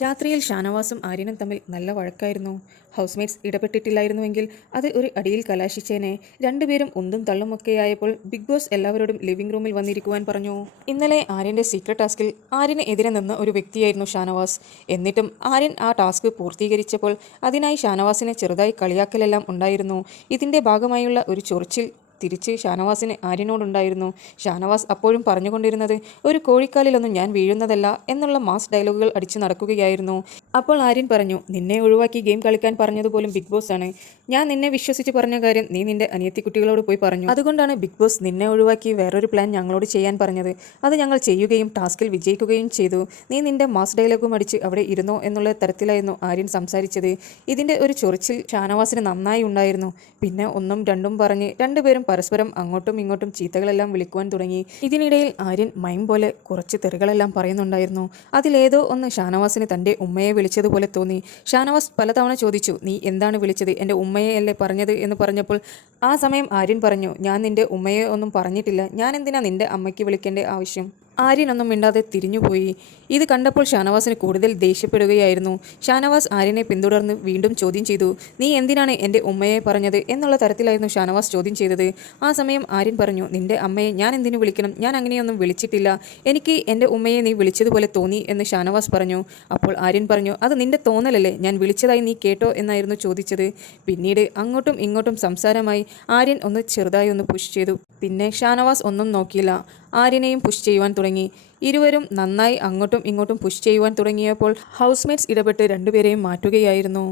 രാത്രിയിൽ ഷാനവാസും ആര്യനും തമ്മിൽ നല്ല വഴക്കായിരുന്നു. ഹൗസ്മേറ്റ്സ് ഇടപെട്ടിട്ടില്ലായിരുന്നുവെങ്കിൽ അത് ഒരു അടിയിൽ കലാശിച്ചേനെ. രണ്ടുപേരും ഉന്തും തള്ളുമൊക്കെയായപ്പോൾ ബിഗ് ബോസ് എല്ലാവരോടും ലിവിംഗ് റൂമിൽ വന്നിരിക്കുവാൻ പറഞ്ഞു. ഇന്നലെ ആര്യൻ്റെ സീക്രട്ട് ടാസ്കിൽ ആര്യന് എതിരെ നിന്ന ഒരു വ്യക്തിയായിരുന്നു ഷാനവാസ്. എന്നിട്ടും ആര്യൻ ആ ടാസ്ക് പൂർത്തീകരിച്ചപ്പോൾ അതിനായി ഷാനവാസിനെ ചെറുതായി കളിയാക്കലെല്ലാം ഉണ്ടായിരുന്നു. ഇതിൻ്റെ ഭാഗമായുള്ള ഒരു ചൊറിച്ചിൽ തിരിച്ച് ഷാനവാസിന് ആര്യനോടുണ്ടായിരുന്നു. ഷാനവാസ് അപ്പോഴും പറഞ്ഞുകൊണ്ടിരുന്നത് ഒരു കോഴിക്കാലിലൊന്നും ഞാൻ വീഴുന്നതല്ല എന്നുള്ള മാസ് ഡയലോഗുകൾ അടിച്ചു നടക്കുകയായിരുന്നു. അപ്പോൾ ആര്യൻ പറഞ്ഞു, നിന്നെ ഒഴിവാക്കി ഗെയിം കളിക്കാൻ പറഞ്ഞതുപോലും ബിഗ് ബോസ് ആണ്. ഞാൻ നിന്നെ വിശ്വസിച്ച് പറഞ്ഞ കാര്യം നീ നിന്റെ അനിയത്തിക്കുട്ടികളോട് പോയി പറഞ്ഞു. അതുകൊണ്ടാണ് ബിഗ് ബോസ് നിന്നെ ഒഴിവാക്കി വേറൊരു പ്ലാൻ ഞങ്ങളോട് ചെയ്യാൻ പറഞ്ഞത്. അത് ഞങ്ങൾ ചെയ്യുകയും ടാസ്കിൽ വിജയിക്കുകയും ചെയ്തു. നീ നിന്റെ മാസ് ഡയലോഗും അടിച്ച് അവിടെ ഇരുന്നോ എന്നുള്ള തരത്തിലായിരുന്നു ആര്യൻ സംസാരിച്ചത്. ഇതിൻ്റെ ഒരു ചൊറിച്ചിൽ ഷാനവാസിന് നന്നായി ഉണ്ടായിരുന്നു. പിന്നെ ഒന്നും രണ്ടും പറഞ്ഞ് രണ്ടുപേരും പരസ്പരം അങ്ങോട്ടും ഇങ്ങോട്ടും ചീത്തകളെല്ലാം വിളിക്കുവാൻ തുടങ്ങി. ഇതിനിടയിൽ ആര്യൻ മൈം പോലെ കുറച്ച് തെറികളെല്ലാം പറയുന്നുണ്ടായിരുന്നു. അതിലേതോ ഒന്ന് ഷാനവാസിന് തൻ്റെ ഉമ്മയെ വിളിച്ചതുപോലെ തോന്നി. ഷാനവാസ് പലതവണ ചോദിച്ചു, നീ എന്താണ് വിളിച്ചത്, എൻ്റെ ഉമ്മയെ അല്ലേ പറഞ്ഞത് എന്ന് പറഞ്ഞപ്പോൾ ആ സമയം ആര്യൻ പറഞ്ഞു, ഞാൻ നിൻ്റെ ഉമ്മയെ ഒന്നും പറഞ്ഞിട്ടില്ല, ഞാൻ എന്തിനാ നിൻ്റെ അമ്മയ്ക്ക് വിളിക്കേണ്ട ആവശ്യം. ആര്യനൊന്നും മിണ്ടാതെ തിരിഞ്ഞുപോയി. ഇത് കണ്ടപ്പോൾ ഷാനവാസിന് കൂടുതൽ ദേഷ്യപ്പെടുകയായിരുന്നു. ഷാനവാസ് ആര്യനെ പിന്തുടർന്ന് വീണ്ടും ചോദ്യം ചെയ്തു, നീ എന്തിനാണ് എൻ്റെ ഉമ്മയെ പറഞ്ഞത് എന്നുള്ള തരത്തിലായിരുന്നു ഷാനവാസ് ചോദ്യം ചെയ്തത്. ആ സമയം ആര്യൻ പറഞ്ഞു, നിൻ്റെ അമ്മയെ ഞാൻ എന്തിനു വിളിക്കണം, ഞാൻ അങ്ങനെയൊന്നും വിളിച്ചിട്ടില്ല, എനിക്ക് എൻ്റെ ഉമ്മയെ നീ വിളിച്ചതുപോലെ തോന്നി എന്ന് ഷാനവാസ് പറഞ്ഞു. അപ്പോൾ ആര്യൻ പറഞ്ഞു, അത് നിൻ്റെ തോന്നലല്ലേ, ഞാൻ വിളിച്ചതായി നീ കേട്ടോ എന്നായിരുന്നു ചോദിച്ചത്. പിന്നീട് അങ്ങോട്ടും ഇങ്ങോട്ടും സംസാരമായി. ആര്യൻ ഒന്ന് ചെറുതായി ഒന്ന് പുഷ് ചെയ്തു. പിന്നെ ഷാനവാസ് ഒന്നും നോക്കിയില്ല, ആര്യനെയും പുഷ് ചെയ്യുവാൻ തുടങ്ങി. ഇരുവരും നന്നായി അങ്ങോട്ടും ഇങ്ങോട്ടും പുഷ് ചെയ്യുവാൻ തുടങ്ങിയപ്പോൾ ഹൗസ്മേറ്റ്സ് ഇടപെട്ട് രണ്ടുപേരെയും മാറ്റുകയായിരുന്നു.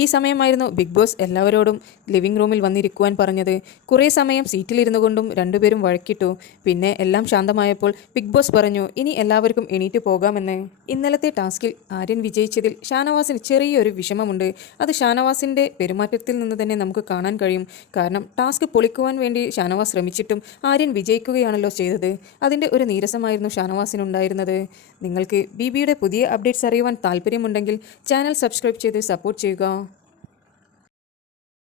ഈ സമയമായിരുന്നു ബിഗ് ബോസ് എല്ലാവരോടും ലിവിംഗ് റൂമിൽ വന്നിരിക്കുവാൻ പറഞ്ഞത്. കുറേ സമയം സീറ്റിലിരുന്നു കൊണ്ടും രണ്ടുപേരും വഴക്കിട്ടു. പിന്നെ എല്ലാം ശാന്തമായപ്പോൾ ബിഗ് ബോസ് പറഞ്ഞു, ഇനി എല്ലാവർക്കും എണീറ്റ് പോകാമെന്ന്. ഇന്നലത്തെ ടാസ്കിൽ ആര്യൻ വിജയിച്ചതിൽ ഷാനവാസിന് ചെറിയൊരു വിഷമമുണ്ട്. അത് ഷാനവാസിൻ്റെ പെരുമാറ്റത്തിൽ നിന്ന് തന്നെ നമുക്ക് കാണാൻ കഴിയും. കാരണം ടാസ്ക് പൊളിക്കുവാൻ വേണ്ടി ഷാനവാസ് ശ്രമിച്ചിട്ടും ആര്യൻ വിജയിക്കുകയാണല്ലോ ചെയ്തത്. അതിൻ്റെ ഒരു നീരസമായിരുന്നു ഷാനവാസിനുണ്ടായിരുന്നത്. നിങ്ങൾക്ക് ബിബിയുടെ പുതിയ അപ്ഡേറ്റ്സ് അറിയുവാൻ താല്പര്യമുണ്ടെങ്കിൽ ചാനൽ സബ്സ്ക്രൈബ് ചെയ്ത് സപ്പോർട്ട് ചെയ്യുക.